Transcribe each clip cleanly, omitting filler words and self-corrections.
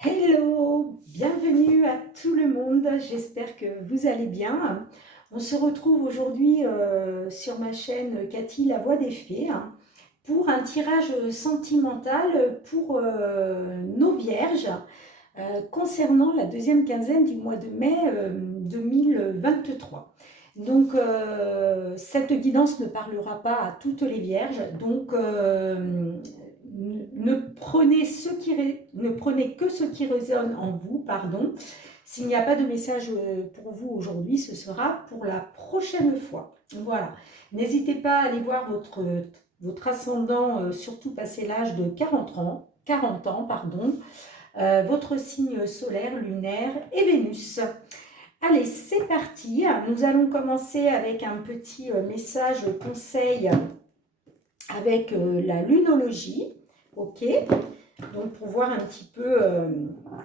Hello, bienvenue à tout le monde, j'espère que vous allez bien. On se retrouve aujourd'hui sur ma chaîne Cathy, la voix des fées, hein, pour un tirage sentimental pour nos vierges concernant la deuxième quinzaine du mois de mai 2023. Donc cette guidance ne parlera pas à toutes les vierges, donc ne prenez, ne prenez que ce qui résonne en vous, pardon. S'il n'y a pas de message pour vous aujourd'hui, ce sera pour la prochaine fois. Voilà. N'hésitez pas à aller voir votre ascendant, surtout passé l'âge de 40 ans, pardon, votre signe solaire, lunaire et Vénus. Allez, c'est parti. Nous allons commencer avec un petit message conseil avec la lunologie. Ok, donc pour voir un petit peu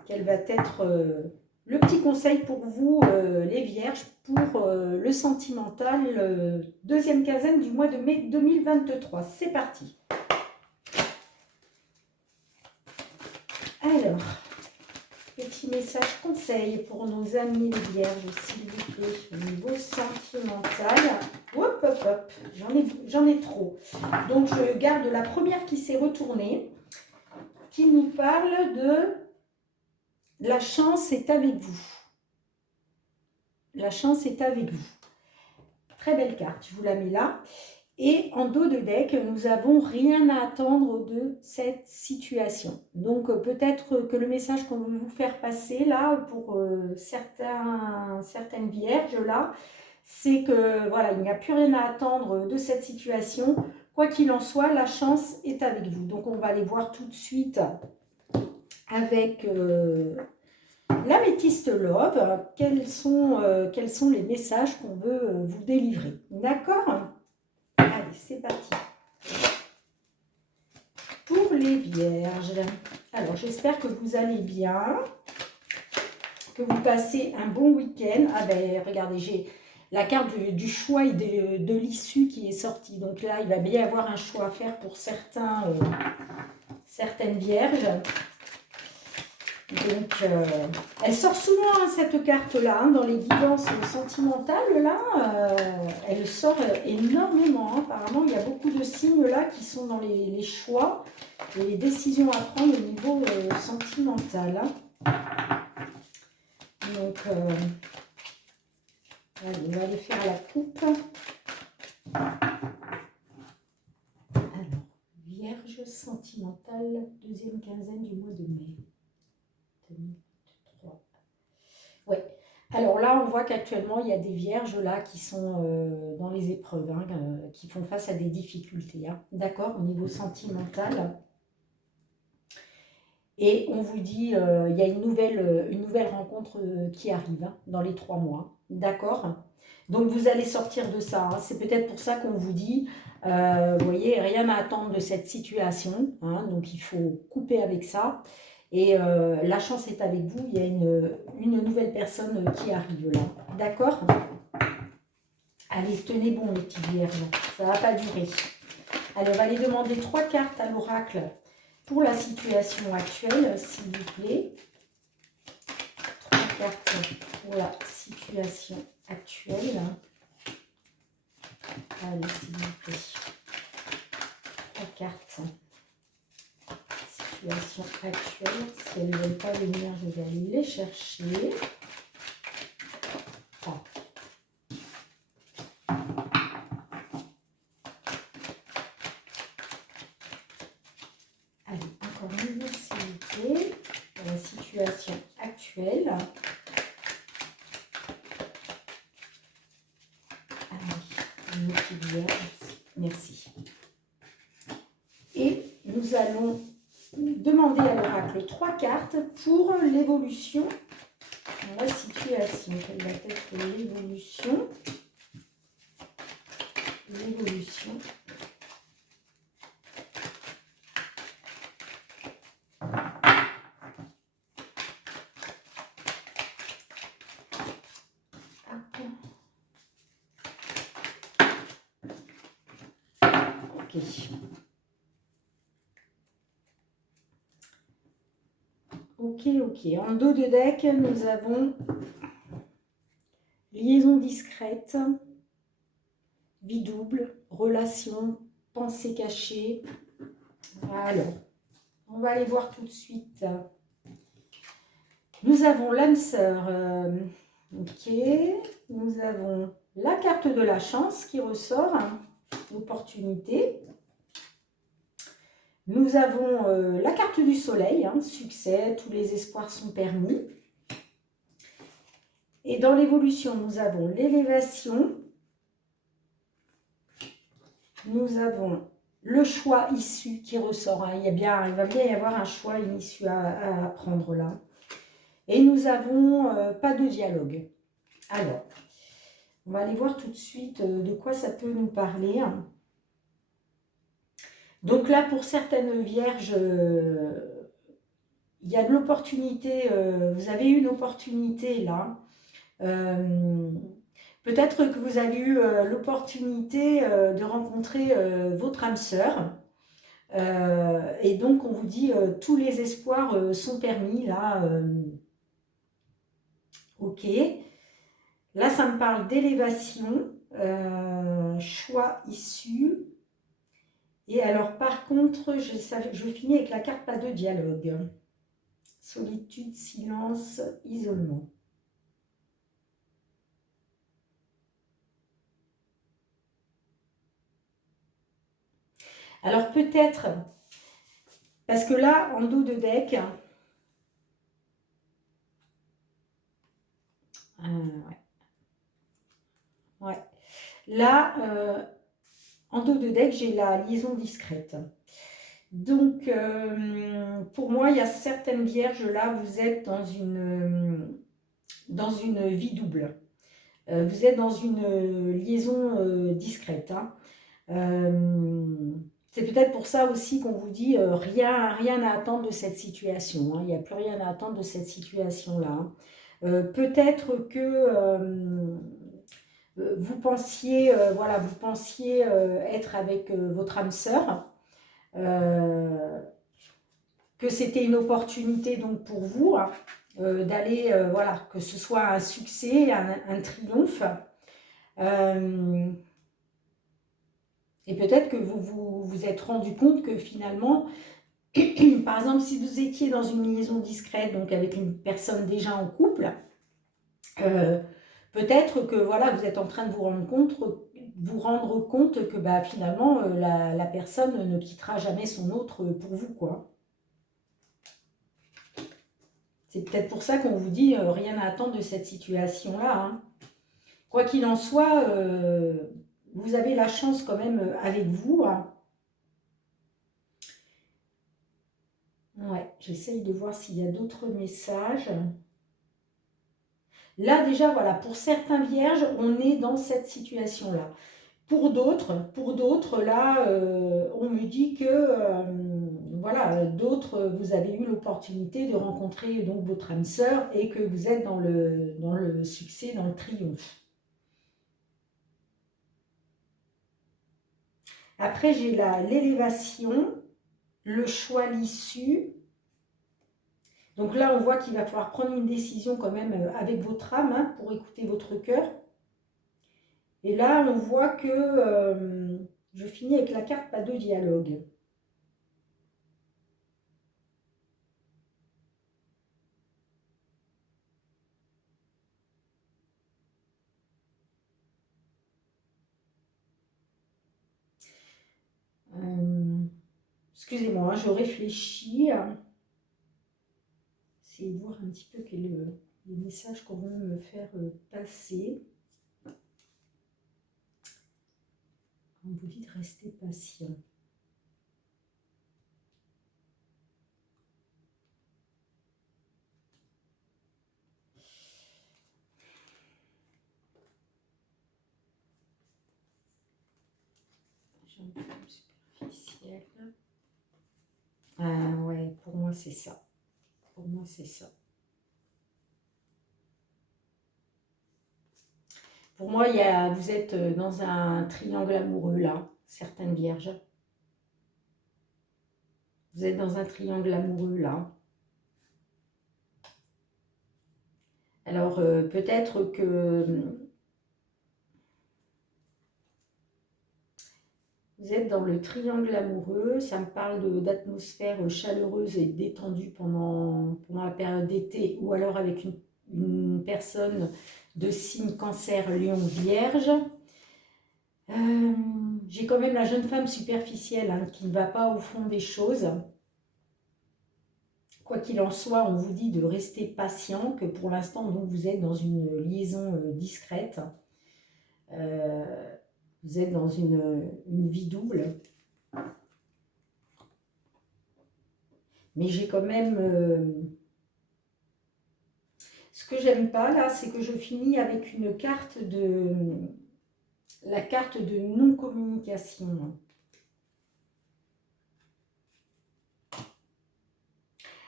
quel va être le petit conseil pour vous, les vierges, pour le sentimental, deuxième quinzaine du mois de mai 2023. C'est parti. Alors, petit message conseil pour nos amis les vierges, s'il vous plaît, au niveau sentimental. Hop, hop, hop, j'en ai trop. Donc, je garde la première qui s'est retournée, qui nous parle de la chance est avec vous. La chance est avec vous. Très belle carte, je vous la mets là. Et en dos de deck, nous avons rien à attendre de cette situation. Donc peut-être que le message qu'on veut vous faire passer là, pour certaines vierges là, c'est que voilà, il n'y a plus rien à attendre de cette situation. Quoi qu'il en soit, la chance est avec vous. Donc on va aller voir tout de suite avec l'améthyste love, quels sont les messages qu'on veut vous délivrer. D'accord ? Allez, c'est parti. Pour les vierges, alors j'espère que vous allez bien, que vous passez un bon week-end. Ah ben regardez, j'ai la carte du choix et de l'issue qui est sortie. Donc là, il va bien y avoir un choix à faire pour certaines vierges. Donc, elle sort souvent hein, cette carte-là, hein, dans les guidances sentimentales, là, elle sort énormément. Hein. Apparemment, il y a beaucoup de signes là qui sont dans les choix et les décisions à prendre au niveau sentimental. Hein. Donc, allez, on va aller faire la coupe. Alors, Vierge sentimentale, deuxième quinzaine du mois de mai 2023. Ouais. Alors là, on voit qu'actuellement, il y a des vierges là qui sont dans les épreuves, hein, qui font face à des difficultés. Hein. D'accord, au niveau sentimental. Et on vous dit, il y a une nouvelle rencontre qui arrive hein, dans les 3 mois. D'accord. Donc vous allez sortir de ça. Hein. C'est peut-être pour ça qu'on vous dit, vous voyez, rien à attendre de cette situation. Hein, donc il faut couper avec ça. Et la chance est avec vous, il y a une nouvelle personne qui arrive là. D'accord? Allez, tenez bon les petites vierges, ça ne va pas durer. Allez, on va aller demander 3 cartes à l'oracle pour la situation actuelle, s'il vous plaît. 3 cartes pour la situation actuelle. Allez, s'il vous plaît. 3 cartes. Situation actuelle. Si elles ne veulent pas venir, je vais aller les chercher. Oh. Allez, encore une fois, s'il vous plaît, pour la situation actuelle. Allez, une petite vierge. Merci. Et nous allons demander à l'oracle 3 cartes pour l'évolution de la situation. Quelle va être l'évolution? L'évolution. Ok. Ok, ok. En dos de deck, nous avons liaison discrète, vie double, relation, pensée cachée. Alors, on va aller voir tout de suite. Nous avons l'âme sœur. Ok. Nous avons la carte de la chance qui ressort. Opportunité. Nous avons la carte du soleil, succès, tous les espoirs sont permis. Et dans l'évolution, nous avons l'élévation. Nous avons le choix issu qui ressort. Il va bien y avoir un choix, une issue à prendre là. Et nous avons pas de dialogue. Alors, on va aller voir tout de suite de quoi ça peut nous parler. Donc là, pour certaines vierges, il y a de l'opportunité. Vous avez eu une opportunité là. Peut-être que vous avez eu l'opportunité de rencontrer votre âme sœur. Et donc, on vous dit tous les espoirs sont permis là. Ok. Là, ça me parle d'élévation, choix issu. Et alors, par contre, je finis avec la carte pas de dialogue. Solitude, silence, isolement. Alors, peut-être, parce que là, en dos de deck, ouais. Là, en dos de deck, j'ai la liaison discrète. Donc, pour moi, il y a certaines vierges, là, vous êtes dans une vie double. Vous êtes dans une liaison discrète. C'est peut-être pour ça aussi qu'on vous dit rien à attendre de cette situation. Il n'y a plus rien à attendre de cette situation-là. Peut-être que vous pensiez, être avec votre âme sœur, que c'était une opportunité donc pour vous d'aller, que ce soit un succès, un triomphe. Et peut-être que vous êtes rendu compte que finalement, par exemple, si vous étiez dans une liaison discrète, donc avec une personne déjà en couple, peut-être que vous êtes en train de vous rendre compte que finalement, la personne ne quittera jamais son autre pour vous, quoi. C'est peut-être pour ça qu'on vous dit rien à attendre de cette situation-là. Quoi qu'il en soit, vous avez la chance quand même avec vous. Ouais, j'essaye de voir s'il y a d'autres messages. Là, déjà, pour certains vierges, on est dans cette situation-là. Pour d'autres, là, on me dit que, d'autres, vous avez eu l'opportunité de rencontrer donc votre âme sœur et que vous êtes dans le succès, dans le triomphe. Après, j'ai l'élévation, le choix, l'issue. Donc là, on voit qu'il va falloir prendre une décision quand même avec votre âme pour écouter votre cœur. Et là, on voit que je finis avec la carte pas de dialogue. Excusez-moi, je réfléchis. Essayez de voir un petit peu quel est le message qu'on veut me faire passer. On vous dit de rester patient. J'ai un peu superficiel. Ah ouais, pour moi c'est ça. Pour moi c'est ça. Pour moi, vous êtes dans un triangle amoureux là, certaines vierges. Vous êtes dans un triangle amoureux là. Alors, peut-être que vous êtes dans le triangle amoureux. Ça me parle d'atmosphère chaleureuse et détendue pendant la période d'été, ou alors avec une personne de signe cancer, lion, vierge. J'ai quand même la jeune femme superficielle, hein, qui ne va pas au fond des choses. Quoi qu'il en soit, on vous dit de rester patient, que pour l'instant, donc, vous êtes dans une liaison discrète. Euh, vous êtes dans une vie double. Mais j'ai quand même... ce que j'aime pas, là, c'est que je finis avec une carte de... la carte de non-communication.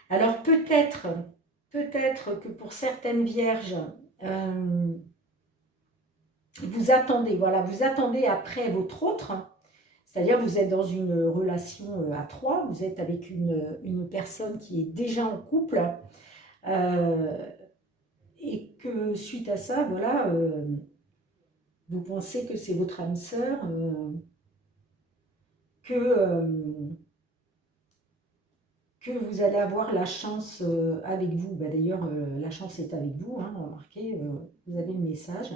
Alors peut-être que pour certaines vierges, vous attendez, voilà, vous attendez après votre autre, c'est-à-dire vous êtes dans une relation à trois, vous êtes avec une personne qui est déjà en couple, et que suite à ça, voilà, vous pensez que c'est votre âme sœur, que que vous allez avoir la chance avec vous. Bah, d'ailleurs, la chance est avec vous, hein, remarquez, vous avez le message.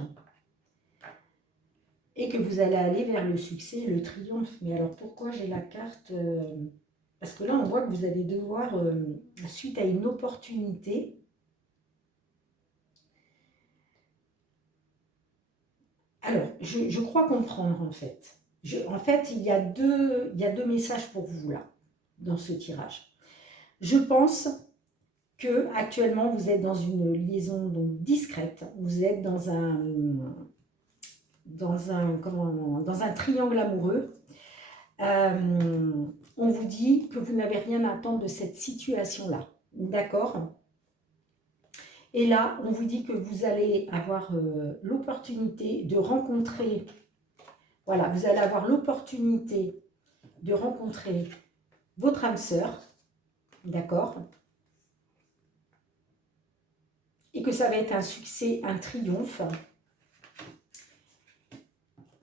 Et que vous allez aller vers le succès, le triomphe. Mais alors pourquoi j'ai la carte parce que là, on voit que vous allez devoir, suite à une opportunité, alors, je crois comprendre en fait. En fait, il y a deux messages pour vous là, dans ce tirage. Je pense que actuellement vous êtes dans une liaison donc discrète, vous êtes dans un triangle amoureux. On vous dit que vous n'avez rien à attendre de cette situation-là, d'accord? Et là, on vous dit que vous allez avoir l'opportunité de rencontrer, voilà, vous allez avoir l'opportunité de rencontrer votre âme sœur, d'accord? Et que ça va être un succès, un triomphe.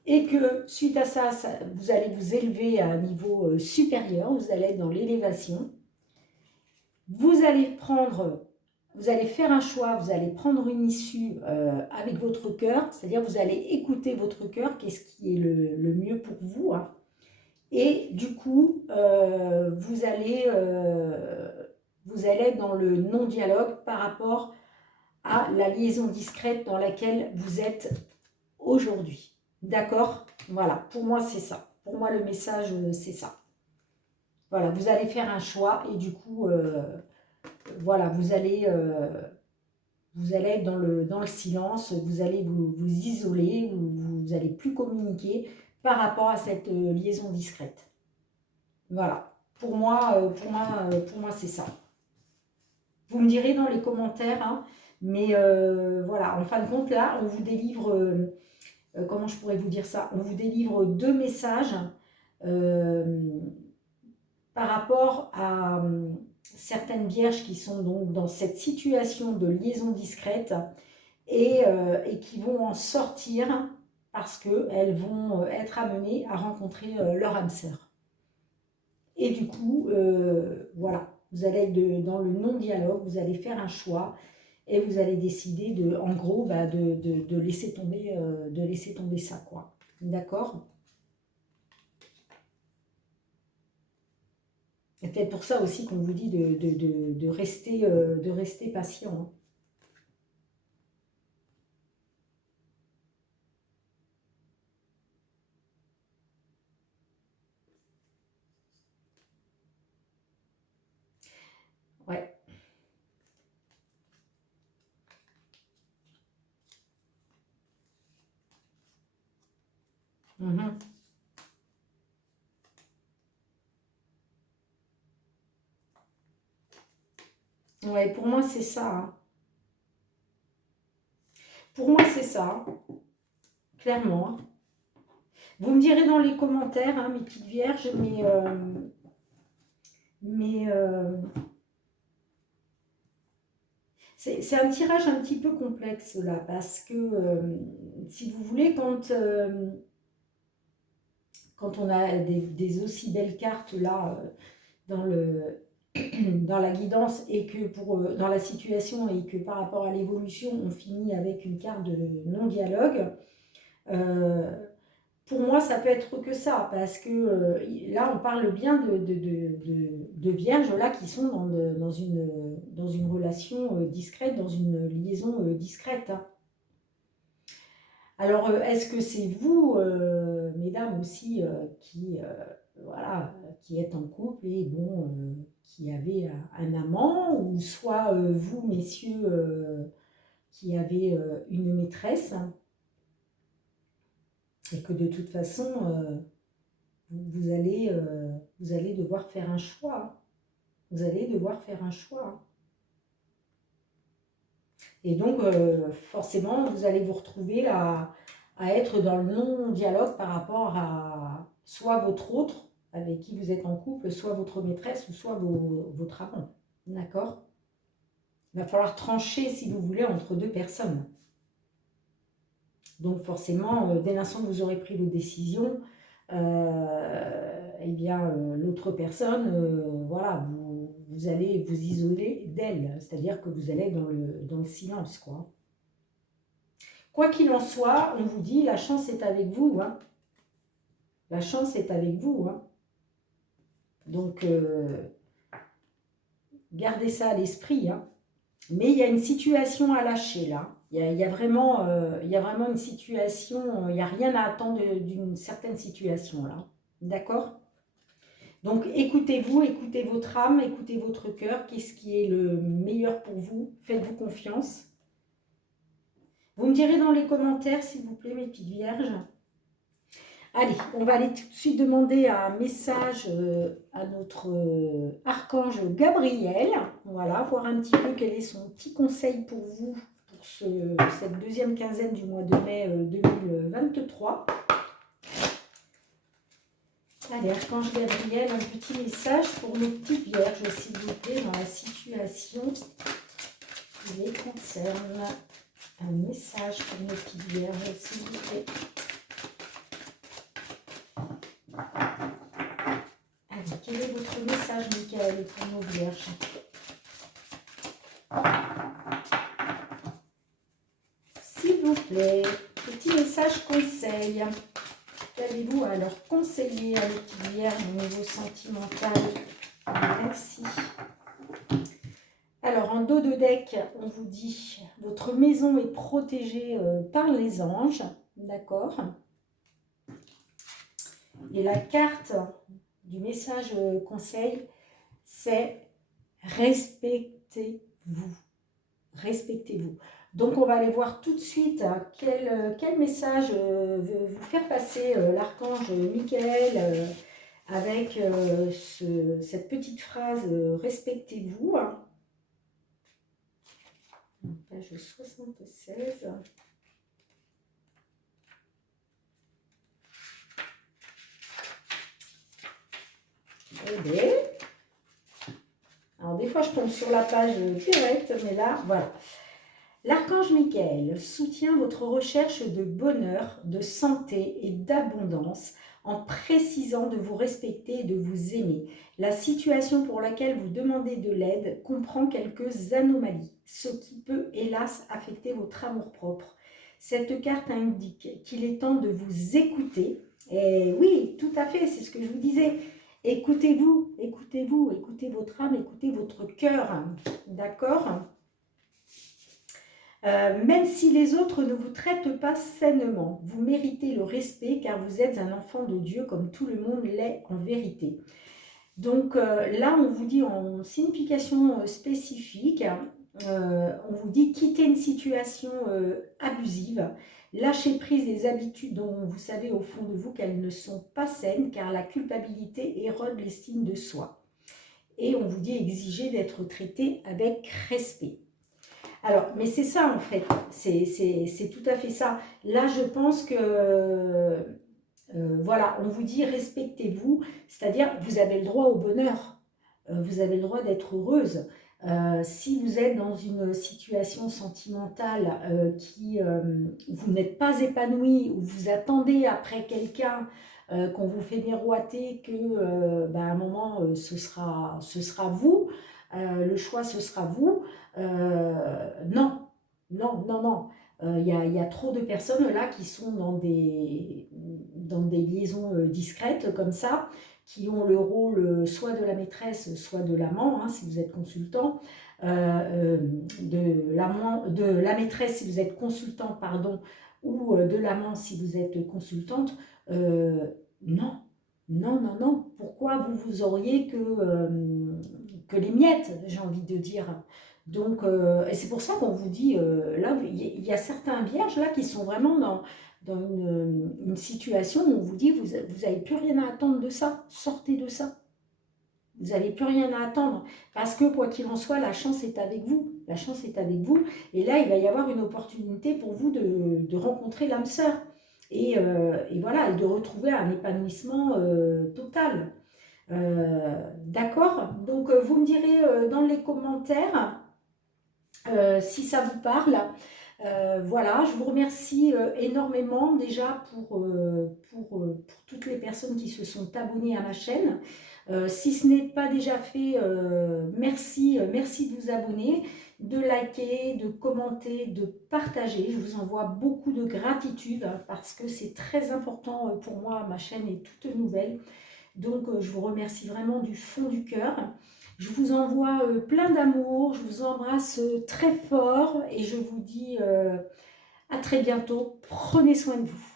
Et que suite à ça, vous allez vous élever à un niveau supérieur, vous allez être dans l'élévation. Vous allez faire un choix, vous allez prendre une issue avec votre cœur, c'est-à-dire vous allez écouter votre cœur, qu'est-ce qui est le mieux pour vous, hein. Et du coup, vous allez être dans le non-dialogue par rapport à la liaison discrète dans laquelle vous êtes aujourd'hui. D'accord? Voilà, pour moi c'est ça. Pour moi le message c'est ça. Voilà, vous allez faire un choix et du coup, voilà, vous allez être dans le silence, vous allez vous isoler, vous n'allez plus communiquer par rapport à cette liaison discrète. Voilà, pour moi c'est ça. Vous me direz dans les commentaires, hein, mais voilà, en fin de compte, là, on vous délivre, comment je pourrais vous dire ça? On vous délivre deux messages par rapport à certaines vierges qui sont donc dans cette situation de liaison discrète et qui vont en sortir parce qu'elles vont être amenées à rencontrer leur âme sœur. Et du coup, voilà, vous allez être dans le non-dialogue, vous allez faire un choix et vous allez décider en gros, de laisser tomber ça, quoi. D'accord? C'est peut-être pour ça aussi qu'on vous dit de rester patient, hein. Ouais. Mhm. Ouais, pour moi, c'est ça, hein. Pour moi, c'est ça, hein. Clairement, hein. Vous me direz dans les commentaires, hein, mes petites vierges, mais C'est un tirage un petit peu complexe là, parce que si vous voulez, quand on a des aussi belles cartes là dans le, dans la guidance et que dans la situation et que par rapport à l'évolution, on finit avec une carte de non-dialogue, euh, pour moi, ça peut être que ça, parce que là, on parle bien de vierges là qui sont dans une relation discrète, dans une liaison discrète, hein. Alors, est-ce que c'est vous, mesdames aussi, voilà, qui êtes en couple et bon, qui avez un amant, ou soit vous, messieurs, qui avez une maîtresse, et que de toute façon, vous allez devoir faire un choix. Vous allez devoir faire un choix. Et donc, forcément, vous allez vous retrouver à être dans le non-dialogue par rapport à soit votre autre avec qui vous êtes en couple, soit votre maîtresse ou soit votre amant. D'accord? Il va falloir trancher, si vous voulez, entre deux personnes. Donc forcément, dès l'instant que vous aurez pris vos décisions, eh bien, l'autre personne, voilà, vous allez vous isoler d'elle, c'est-à-dire que vous allez être dans le silence, quoi. Quoi qu'il en soit, on vous dit, la chance est avec vous, hein. La chance est avec vous, hein. Donc, gardez ça à l'esprit, hein. Mais il y a une situation à lâcher, là. Il y a vraiment une situation, il n'y a rien à attendre d'une certaine situation, là. D'accord? Donc, écoutez-vous, écoutez votre âme, écoutez votre cœur. Qu'est-ce qui est le meilleur pour vous? Faites-vous confiance. Vous me direz dans les commentaires, s'il vous plaît, mes petites vierges. Allez, on va aller tout de suite demander un message à notre archange Gabriel. Voilà, voir un petit peu quel est son petit conseil pour vous pour cette deuxième quinzaine du mois de mai 2023. Allez, archange Gabriel, un petit message pour nos petites vierges, s'il vous plaît, dans la situation qui les concerne. Un message pour nos petites vierges, s'il vous plaît. Allez, quel est votre message, Michael, pour nos vierges? S'il vous plaît, petit message conseil. Qu'allez-vous à leur conseiller à nos petites vierges au niveau sentimental? Merci. Alors, en dos de deck, on vous dit « Votre maison est protégée par les anges ». D'accord. Et la carte du message conseil, c'est « Respectez-vous ». Respectez-vous. Donc, on va aller voir tout de suite quel message veut vous faire passer l'archange Michael avec cette petite phrase « Respectez-vous ». Page 76. Alors des fois je tombe sur la page directe, mais là, voilà. L'archange Michael soutient votre recherche de bonheur, de santé et d'abondance en précisant de vous respecter et de vous aimer. La situation pour laquelle vous demandez de l'aide comprend quelques anomalies, ce qui peut hélas affecter votre amour-propre. Cette carte indique qu'il est temps de vous écouter. Et oui, tout à fait, c'est ce que je vous disais. Écoutez-vous, écoutez-vous, écoutez votre âme, écoutez votre cœur. D'accord ? Même si les autres ne vous traitent pas sainement, vous méritez le respect car vous êtes un enfant de Dieu comme tout le monde l'est en vérité. Donc là, on vous dit en signification spécifique, on vous dit quitter une situation abusive, lâcher prise des habitudes dont vous savez au fond de vous qu'elles ne sont pas saines car la culpabilité érode l'estime de soi. Et on vous dit exiger d'être traité avec respect. Alors, mais c'est ça en fait, c'est tout à fait ça. Là, je pense que, voilà, on vous dit respectez-vous, c'est-à-dire vous avez le droit au bonheur, vous avez le droit d'être heureuse. Si vous êtes dans une situation sentimentale où vous n'êtes pas épanoui, où vous attendez après quelqu'un, qu'on vous fait miroiter que à un moment ce sera vous, le choix ce sera vous, non, non, non, non. Il y a trop de personnes là qui sont dans des liaisons discrètes comme ça, qui ont le rôle soit de la maîtresse, soit de l'amant, hein, si vous êtes consultant, de la maîtresse si vous êtes consultant, pardon, ou de l'amant si vous êtes consultante. Euh, non, non, non, non. Pourquoi vous auriez que les miettes, j'ai envie de dire. Donc, et c'est pour ça qu'on vous dit, là, il y a certains vierges là qui sont vraiment dans une situation où on vous dit, vous n'avez plus rien à attendre de ça, sortez de ça. Vous n'avez plus rien à attendre. Parce que quoi qu'il en soit, la chance est avec vous. La chance est avec vous. Et là, il va y avoir une opportunité pour vous de rencontrer l'âme sœur. Et voilà, et de retrouver un épanouissement total. D'accord. Donc, vous me direz dans les commentaires si ça vous parle. Voilà, je vous remercie énormément déjà pour toutes les personnes qui se sont abonnées à ma chaîne. Si ce n'est pas déjà fait, merci, merci de vous abonner, de liker, de commenter, de partager. Je vous envoie beaucoup de gratitude hein, parce que c'est très important pour moi. Ma chaîne est toute nouvelle. Donc, je vous remercie vraiment du fond du cœur. Je vous envoie plein d'amour, je vous embrasse très fort et je vous dis à très bientôt. Prenez soin de vous.